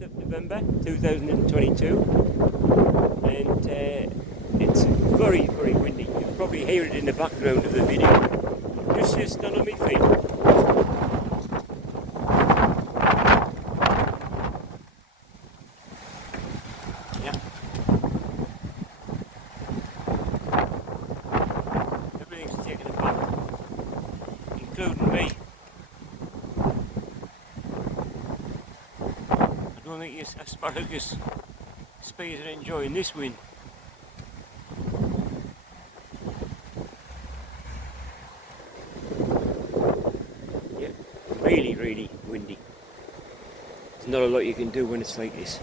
10th of November 2022, and it's very, very windy. You can probably hear it in the background of the video. Just here stand on my feet. Yeah. Everything's taken aback, including me. I don't think your asparagus spears are enjoying this wind. Yeah, really, really windy. There's not a lot you can do when it's like this.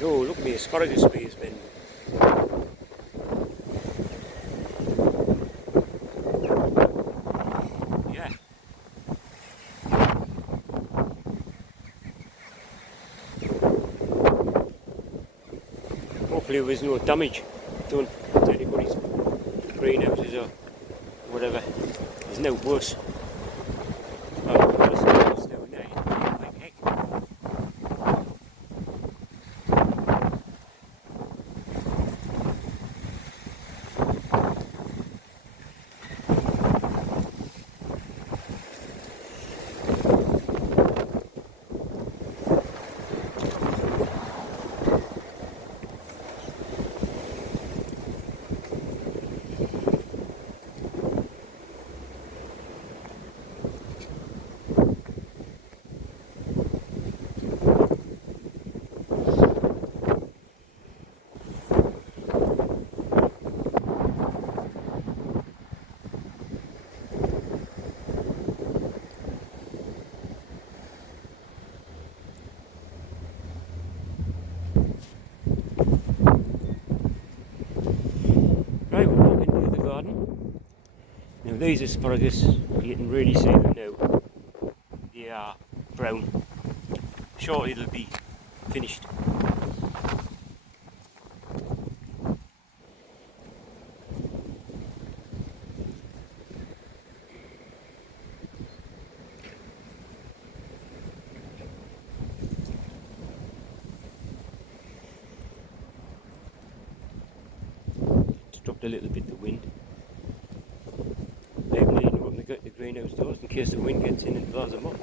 Oh, look at me asparagus spears bending. Yeah. Hopefully there's no damage done to anybody's greenhouses or whatever. There's no worse. Right, we're walking into the garden. Now these asparagus, you can really see them now. They are brown. Shortly they'll be finished. Dropped a little bit the wind. Maybe need to open the greenhouse doors in case the wind gets in and blows them up.